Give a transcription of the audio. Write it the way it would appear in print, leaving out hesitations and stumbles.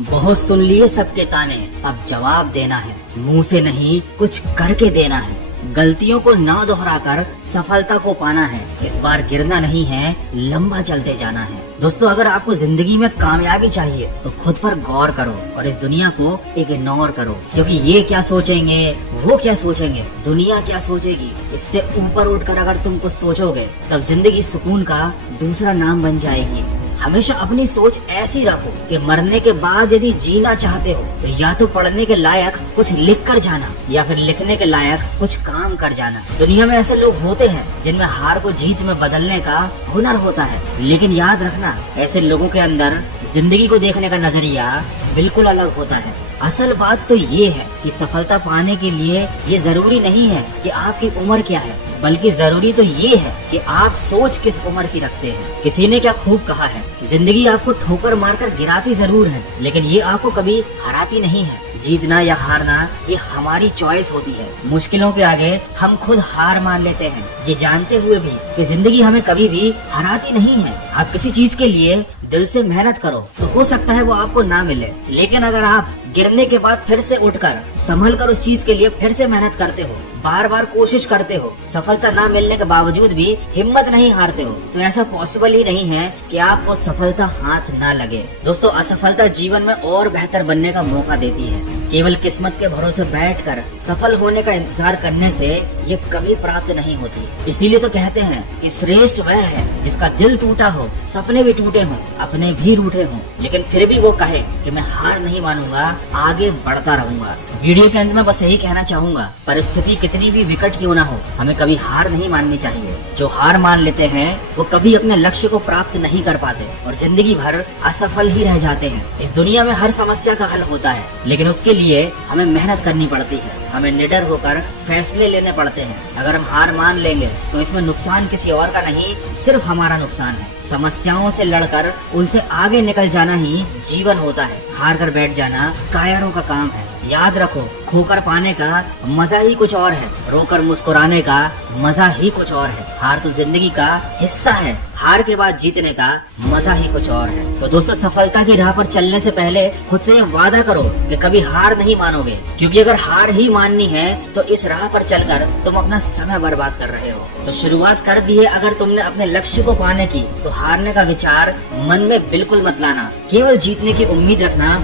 बहुत सुन लिए सबके ताने, अब जवाब देना है। मुंह से नहीं कुछ करके देना है। गलतियों को ना दोहराकर सफलता को पाना है। इस बार गिरना नहीं है, लंबा चलते जाना है। दोस्तों, अगर आपको जिंदगी में कामयाबी चाहिए तो खुद पर गौर करो और इस दुनिया को इग्नोर करो, क्योंकि ये क्या सोचेंगे, वो क्या सोचेंगे, दुनिया क्या सोचेगी, इससे ऊपर उठकर अगर तुम कुछ सोचोगे तब जिंदगी सुकून का दूसरा नाम बन जाएगी। हमेशा अपनी सोच ऐसी रखो कि मरने के बाद यदि जीना चाहते हो तो या तो पढ़ने के लायक कुछ लिख कर जाना या फिर लिखने के लायक कुछ काम कर जाना। दुनिया में ऐसे लोग होते हैं जिनमें हार को जीत में बदलने का हुनर होता है, लेकिन याद रखना ऐसे लोगों के अंदर जिंदगी को देखने का नजरिया बिल्कुल अलग होता है। असल बात तो ये है कि सफलता पाने के लिए ये जरूरी नहीं है कि आपकी उम्र क्या है, बल्कि जरूरी तो ये है कि आप सोच किस उम्र की रखते हैं। किसी ने क्या खूब कहा है, जिंदगी आपको ठोकर मारकर गिराती जरूर है, लेकिन ये आपको कभी हराती नहीं है। जीतना या हारना ये हमारी चॉइस होती है। मुश्किलों के आगे हम खुद हार मान लेते हैं, ये जानते हुए भी कि जिंदगी हमें कभी भी हराती नहीं है। आप किसी चीज के लिए दिल से मेहनत करो तो हो सकता है वो आपको ना मिले, लेकिन अगर आप गिरने के बाद फिर से उठकर संभल कर उस चीज के लिए फिर से मेहनत करते हो, बार बार कोशिश करते हो, सफलता ना मिलने के बावजूद भी हिम्मत नहीं हारते हो, तो ऐसा पॉसिबल ही नहीं है कि आपको सफलता हाथ ना लगे। दोस्तों, असफलता जीवन में और बेहतर बनने का मौका देती है। केवल किस्मत के भरोसे बैठकर सफल होने का इंतजार करने से ये कभी प्राप्त नहीं होती। इसीलिए तो कहते हैं कि श्रेष्ठ वह है जिसका दिल टूटा हो, सपने भी टूटे हों, अपने भी रूठे हों, लेकिन फिर भी वो कहे कि मैं हार नहीं मानूंगा, आगे बढ़ता रहूंगा। वीडियो के अंत में बस यही कहना चाहूंगा, परिस्थिति कितनी भी विकट क्यों ना हो, हमें कभी हार नहीं माननी चाहिए। जो हार मान लेते हैं वो कभी अपने लक्ष्य को प्राप्त नहीं कर पाते और जिंदगी भर असफल ही रह जाते हैं। इस दुनिया में हर समस्या का हल होता है, लेकिन उसके लिए हमें मेहनत करनी पड़ती है, हमें निडर होकर फैसले लेने पड़ते हैं। अगर हम हार मान लेंगे तो इसमें नुकसान किसी और का नहीं, सिर्फ हमारा नुकसान है। समस्याओं से लड़कर उनसे आगे निकल जाना ही जीवन होता है। हार कर बैठ जाना कायरों का काम है। याद रखो, खोकर पाने का मजा ही कुछ और है, रोकर मुस्कुराने का मजा ही कुछ और है। हार तो जिंदगी का हिस्सा है, हार के बाद जीतने का मजा ही कुछ और है। तो दोस्तों, सफलता की राह पर चलने से पहले खुद से वादा करो कि कभी हार नहीं मानोगे, क्योंकि अगर हार ही माननी है तो इस राह पर चलकर तुम अपना समय बर्बाद कर रहे हो। तो शुरुआत कर दी है, अगर तुमने अपने लक्ष्य को पाने की तो हारने का विचार मन में बिल्कुल मत लाना, केवल जीतने की उम्मीद रखना।